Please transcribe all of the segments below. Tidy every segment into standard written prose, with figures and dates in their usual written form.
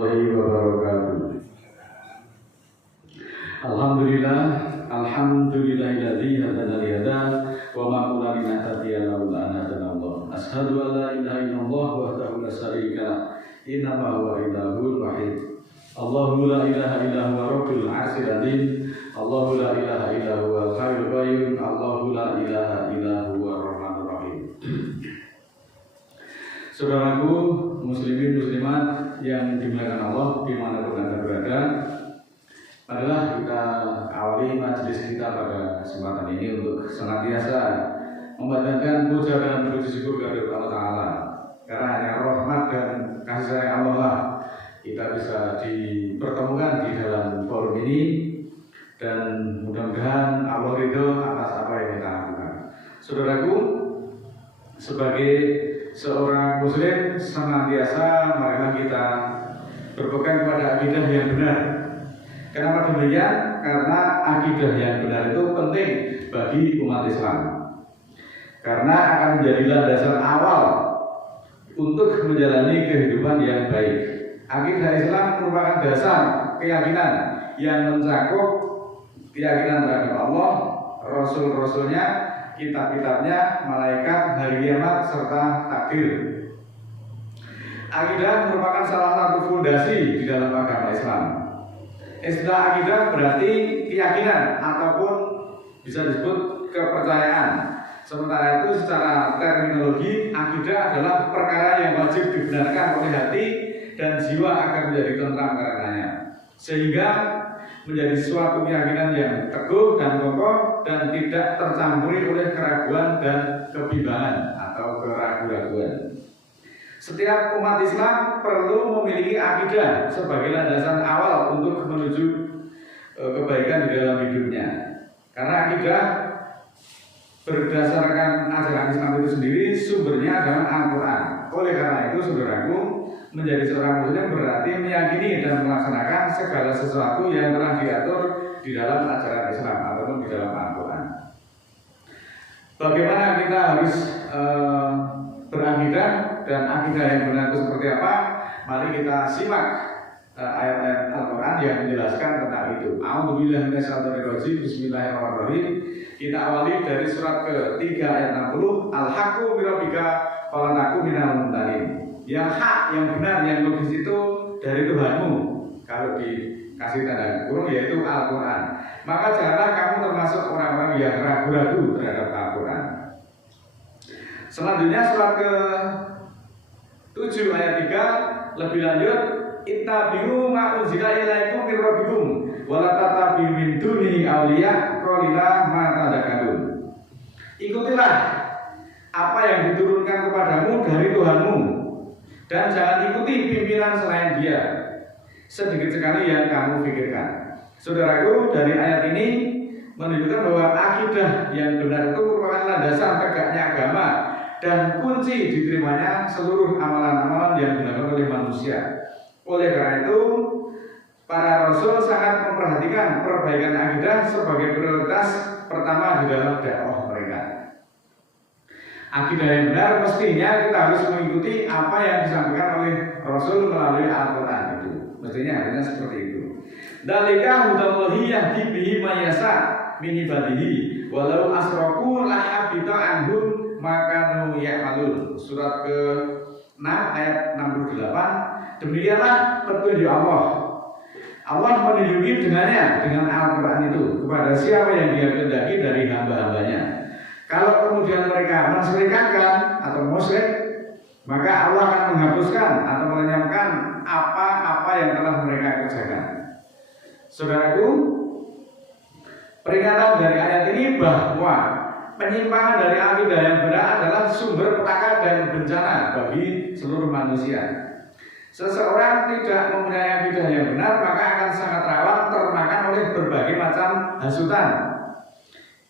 Wabarakatuh. Alhamdulillahilladzi hadana lihada wa ma kunna linahtadiya laula an hadana Allah. Asyhadu an la ilaha illallah wahdahu la syarika lah. Innama huwa ilahul wahid. Allahu la ilaha illa huwa rabbul arsyil azim. Allahu la ilaha illa huwa al-hayyul qayyum. Allahu la ilaha illa huwa ar-rahmanur rahim. Saudaraku muslimin muslimat yang dimuliakan Allah dimanapun Anda berada, marilah kita awali majelis kita pada kesempatan ini untuk senantiasa memanjatkan puja dan puji syukur kepada Allah Ta'ala, karena hanya rahmat dan kasih sayang Allah lah kita bisa dipertemukan di dalam forum ini, dan mudah-mudahan Allah ridho atas apa yang kita lakukan. Saudaraku, sebagai seorang muslim senantiasa marilah kita berpegang pada akidah yang benar. Kenapa demikian? Karena akidah yang benar itu penting bagi umat Islam, karena akan menjadi landasan awal untuk menjalani kehidupan yang baik. Akidah Islam merupakan dasar keyakinan yang mencakup keyakinan terhadap Allah, Rasul-Rasulnya, kitab-kitabnya, malaikat, hari kiamat, serta takdir. Akidah merupakan salah satu fondasi di dalam agama Islam. Istilah akidah berarti keyakinan ataupun bisa disebut kepercayaan. Sementara itu secara terminologi, akidah adalah perkara yang wajib dibenarkan oleh hati dan jiwa agar menjadi tentram karenanya, sehingga menjadi suatu keyakinan yang teguh dan kokoh dan tidak tercampuri oleh keraguan dan kebimbangan atau keraguan-raguan. Setiap umat Islam perlu memiliki akidah sebagai landasan awal untuk menuju kebaikan di dalam hidupnya. Karena akidah berdasarkan ajaran Islam itu sendiri sumbernya adalah Al-Quran. Oleh karena itu, saudaraku, menjadi seorang muslim berarti meyakini dan melaksanakan segala sesuatu yang telah diatur di dalam ajaran Islam ataupun di dalam Al-Quran. Bagaimana kita harus berakidah dan akidah yang benar itu seperti apa? Mari kita simak ayat-ayat Al-Quran yang menjelaskan tentang itu. A'udzubillahi minasyaitonirrajim. Bismillahirrahmanirrahim. Kita awali dari surat ke-3 ayat 60. Al-haqqu mirabbika fala taku minal mumtarin. Yang hak, yang benar, yang logis itu dari Tuhanmu. Kalau dikasih tanda kurung yaitu Al-Quran. Maka janganlah kamu termasuk orang-orang yang ragu-ragu terhadap Al-Quran. Selanjutnya surat ke-7 ayat 3 lebih lanjut, ittabi'u ma unzila ilaikum min rabbikum wa la tattabi'u min dunihi awliya qalilan ma tadhakkarun. Ikutilah apa yang diturunkan kepadamu dari Tuhanmu dan jangan ikuti pimpinan selain Dia. Sedikit sekali yang kamu pikirkan. Saudaraku, dari ayat ini menunjukkan bahwa akidah yang benar itu merupakan landasan tegaknya agama dan kunci diterimanya seluruh amalan-amalan yang dilakukan oleh manusia. Oleh karena itu, para rasul sangat memperhatikan perbaikan akidah sebagai prioritas pertama di dalam dakwah mereka. Akidah yang benar mestinya kita harus mengikuti apa yang disampaikan oleh Rasul melalui Al-Quran itu. Mestinya harusnya seperti itu. Dalika hudallahi yahdi bihi may yasha min ibadihi walau asraku lahabita anhum makanu ya'malun. Surat ke-6 ayat 68. Demikianlah petunjuk Allah. Allah menunjuki dengannya, dengan Al-Quran itu, kepada siapa yang Dia kehendaki dari hamba-hambanya. Kalau kemudian mereka mensyirikkan atau musyrik, maka Allah akan menghapuskan atau melenyapkan apa-apa yang telah mereka kerjakan. Saudaraku, peringatan dari ayat ini bahwa penyimpangan dari akidah yang benar adalah sumber petaka dan bencana bagi seluruh manusia. Seseorang tidak mempunyai akidah yang benar, maka akan sangat rawan termakan oleh berbagai macam hasutan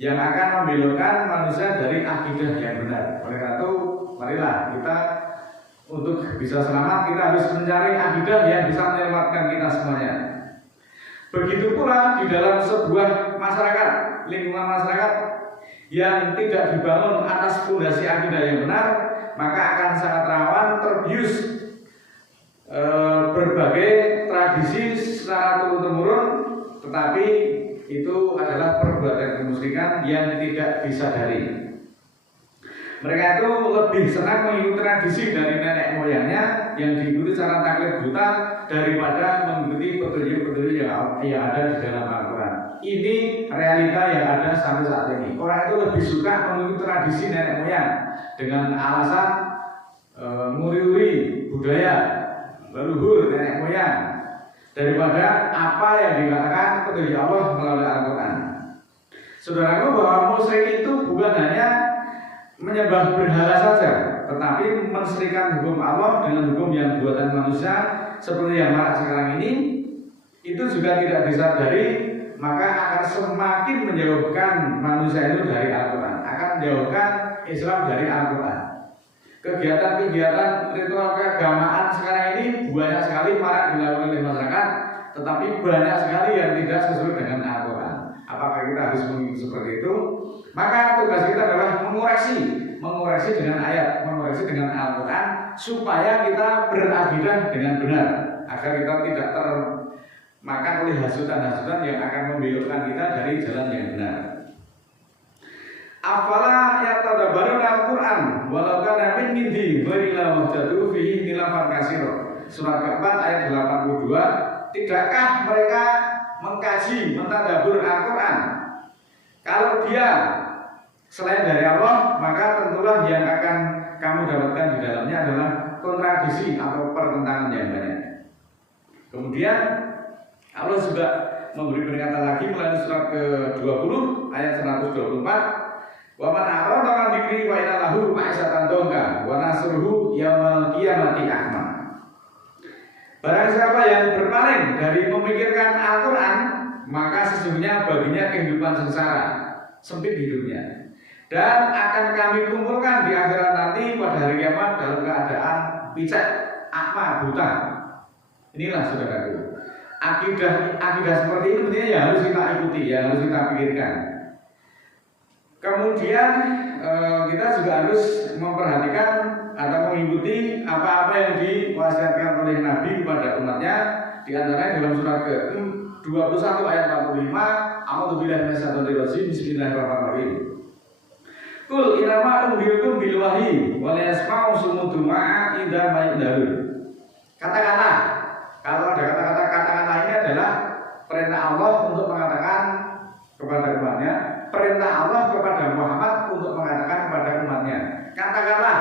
yang akan membelokkan manusia dari akidah yang benar. Oleh karena itu, marilah kita untuk bisa selamat, kita harus mencari akidah yang bisa menyelamatkan kita semuanya. Begitu pula di dalam sebuah masyarakat, lingkungan masyarakat yang tidak dibangun atas fondasi akidah yang benar, maka akan sangat rawan terbius berbagai tradisi secara turun-temurun, tetapi itu adalah perbuatan kemusyrikan yang tidak disadari. Mereka itu lebih senang mengikuti tradisi dari nenek moyangnya yang diikuti secara taklid buta daripada mengikuti petunjuk-petunjuk yang ada di dalam Al-Quran. Ini realita yang ada sampai saat ini. Orang itu lebih suka mengikuti tradisi nenek moyang dengan alasan nguri-uri budaya leluhur nenek moyang daripada apa yang dikatakan petunjuk Allah melalui Al-Quran. Saudaraku, bahwa musyrik itu bukan hanya menyembah berhala saja, tetapi menserikatkan hukum Allah dengan hukum yang buatan manusia seperti yang marak sekarang ini, itu juga tidak disadari, maka akan semakin menjauhkan manusia itu dari Al-Quran, akan menjauhkan Islam dari Al-Quran. Kegiatan-kegiatan ritual keagamaan sekarang ini banyak sekali marak dilakukan oleh masyarakat, tetapi banyak sekali yang tidak sesuai dengan Al-Quran. Apakah kita harus mengikuti seperti itu? Maka tugas kita adalah mengoreksi dengan ayat, mengoreksi dengan Al-Quran, supaya kita berakidah dengan benar, agar kita tidak termakan oleh hasutan-hasutan yang akan membelokkan kita dari jalan yang benar. Afala yatadabbaruna al-Qur'an walau kana min indi ghairi la wajadu fihi khilafan katsira. Surat keempat ayat 82. Tidakkah mereka mengkaji, mentadabbur Al-Qur'an? Kalau dia selain dari Allah, maka tentulah yang akan kamu dapatkan di dalamnya adalah kontradiksi atau pertentangan yang banyak. Kemudian Allah juga memberi peringatan lagi melalui surat ke-20 ayat 124. Wa man a'rada 'an dzikri wa inna lahu ma'isatan dongka wa nasruhu yaumil qiyamati a'ma. Barang siapa yang berpaling dari memikirkan Al-Quran, maka sesungguhnya baginya kehidupan sengsara, sempit hidupnya, dan akan kami kumpulkan di akhirat nanti pada hari kiamat dalam keadaan picek, akma, buta. Inilah saudaraku, akidah seperti ini mestinya yang harus kita ikuti, yang harus kita pikirkan. Kemudian kita juga harus memperhatikan atau mengikuti apa-apa yang diwasiatkan oleh Nabi kepada umatnya, di antaranya dalam surat ke-21 ayat 45, A'udzubillahi minasyaitonir rajim, bismillahirrahmanirrahim. Qul innama unzirukum bil wahyi wa la yasma'u summu du'a idza ma'idahun. Katakanlah, kalau ada kata-kata ini adalah perintah Allah untuk mengatakan kepada umatnya, perintah Allah kepada Muhammad untuk mengatakan kepada umatnya, katakanlah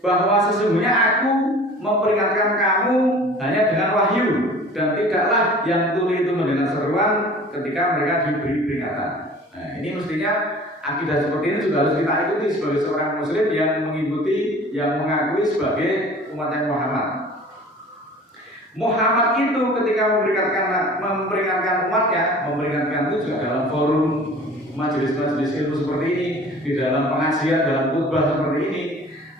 bahwa sesungguhnya aku memperingatkan kamu hanya dengan wahyu, dan tidaklah yang tuli itu mendengar seruan ketika mereka diberi peringatan. Nah, ini mestinya akidah seperti ini juga harus kita ikuti sebagai seorang muslim yang mengikuti, yang mengakui sebagai umatnya Muhammad. Muhammad itu ketika memperingatkan umatnya, memperingatkan itu juga dalam forum majelis-majelis ilmu seperti ini, di dalam pengajian, dalam khutbah seperti ini.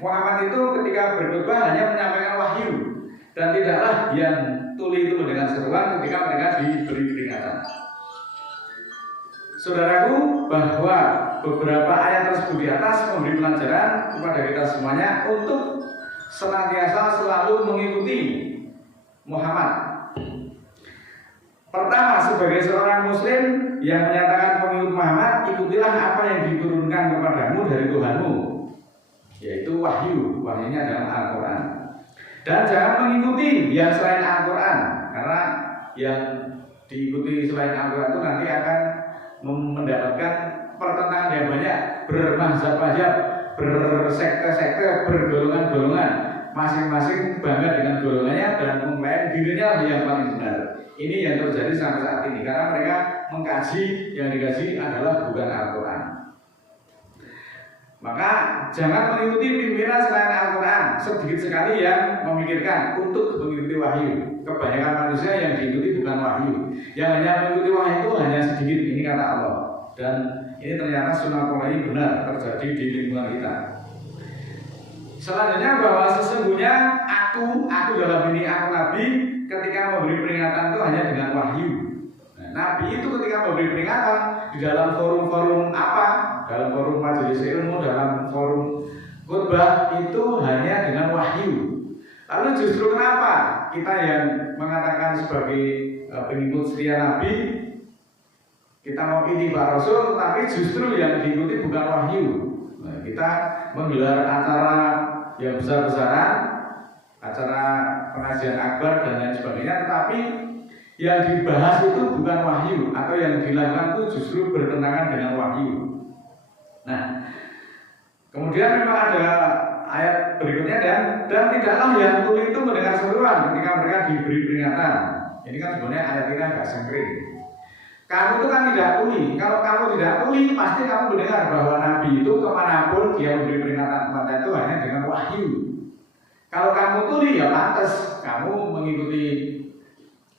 Muhammad itu ketika berkhutbah hanya menyampaikan wahyu, dan tidaklah yang tuli itu mendengar seruan ketika mereka diberi peringatan. Saudaraku, bahwa beberapa ayat tersebut di atas memberi pelajaran kepada kita semuanya untuk senantiasa selalu mengikuti Muhammad. Pertama, sebagai seorang muslim yang menyatakan pengikut Muhammad, ikutilah apa yang diturunkan kepadamu dari Tuhanmu, yaitu wahyu. Wahyunya dalam Al-Quran. Dan jangan mengikuti yang selain Al-Quran, karena yang diikuti selain Al-Quran itu nanti akan mendapatkan pertentangan yang banyak, bermazhab-mazhab, bersekte-sekte, bergolongan-golongan, masing-masing bangga dengan golongannya dan mengklaim dirinya yang paling benar. Ini yang terjadi sampai saat ini, karena mereka mengkaji, yang dikaji adalah bukan Al-Quran. Maka jangan mengikuti pimpinan selain Al-Quran. Sedikit sekali yang memikirkan untuk mengikuti wahyu. Kebanyakan manusia yang diikuti bukan wahyu. Yang hanya mengikuti wahyu itu hanya sedikit, ini kata Allah. Dan ini ternyata sunatullah ini benar terjadi di lingkungan kita. Selanjutnya, bahwa sesungguhnya aku dalam ini aku Nabi, ketika memberi peringatan itu hanya dengan wahyu. Nah, Nabi itu ketika memberi peringatan di dalam forum-forum apa? Dalam forum majelis ilmu, dalam forum khutbah, itu hanya dengan wahyu. Lalu justru kenapa kita yang mengatakan sebagai pengikut setia Nabi, kita mau ittiba Rasul, tapi justru yang diikuti bukan wahyu. Nah, kita menggelar acara yang besar-besaran, acara pengajian akbar dan lain sebagainya, tetapi yang dibahas itu bukan wahyu, atau yang dilakukan itu justru bertentangan dengan wahyu. Nah, kemudian memang ada ayat berikutnya, dan tidaklah yang tuli itu mendengar seruan ketika mereka diberi peringatan. Ini kan sebenarnya ayat ini agak sengkring. Kamu itu kan tidak tuli. Kalau kamu tidak tuli, pasti kamu mendengar bahwa Nabi itu kemanapun dia memberi peringatan kepada itu hanya dengan wahyu. Kalau kamu tuli, ya pantas kamu mengikuti,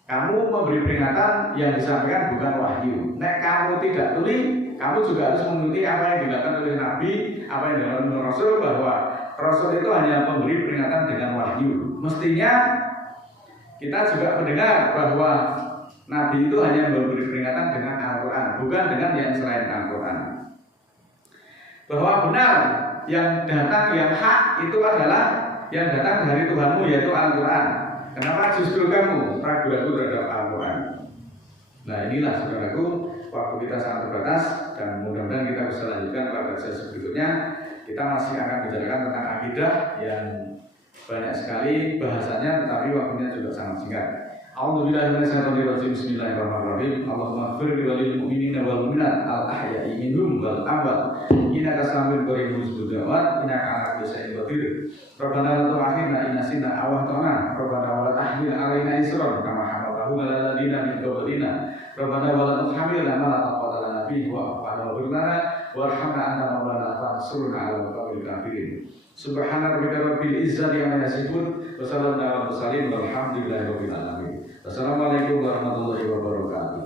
kamu memberi peringatan yang disampaikan bukan wahyu. Nek kamu tidak tuli, kamu juga harus mengikuti apa yang dilakukan oleh Nabi, apa yang dilakukan oleh Rasul, bahwa Rasul itu hanya memberi peringatan dengan wahyu. Mestinya kita juga mendengar bahwa Nabi itu hanya memberi peringatan dengan Al-Quran, bukan dengan yang selain Al-Quran. Bahwa benar yang datang, yang hak itu adalah yang datang dari Tuhanmu, yaitu Al-Quran. Kenapa justru kamu ragu-ragu terhadap Al-Quran? Nah, inilah saudaraku, waktu kita sangat terbatas, dan mudah-mudahan kita bisa lanjutkan pada sesi berikutnya. Kita masih akan bicarakan tentang akidah yang banyak sekali bahasanya, tetapi waktunya juga sangat singkat. A'udzubillahi minasyaitonirrajim. Bismillahirrahmanirrahim. Allahumma ighfir lil mu'minina wal mu'minat al-ahya'i minhum wal amwat innaka samiul qaribun mujibud da'wat innaka 'ala kulli syai'in qadir. Rabbana la tu'akhidna in nasina aw akhtana. Rabbana wa la tahmil 'alaina isran kama hamaltahu 'alal ladzina min qablina. Rabbana wa la tuhammilna ma la taqata lana bihi wa'fu 'anna waghfir lana warhamna anta maulana fansurna 'alal qawmil kafirin. Subhana rabbika rabbil izzati amma yasifun wa salamun 'alal mursalin walhamdulillahi rabbil alamin. Wassalamualaikum warahmatullahi wabarakatuh.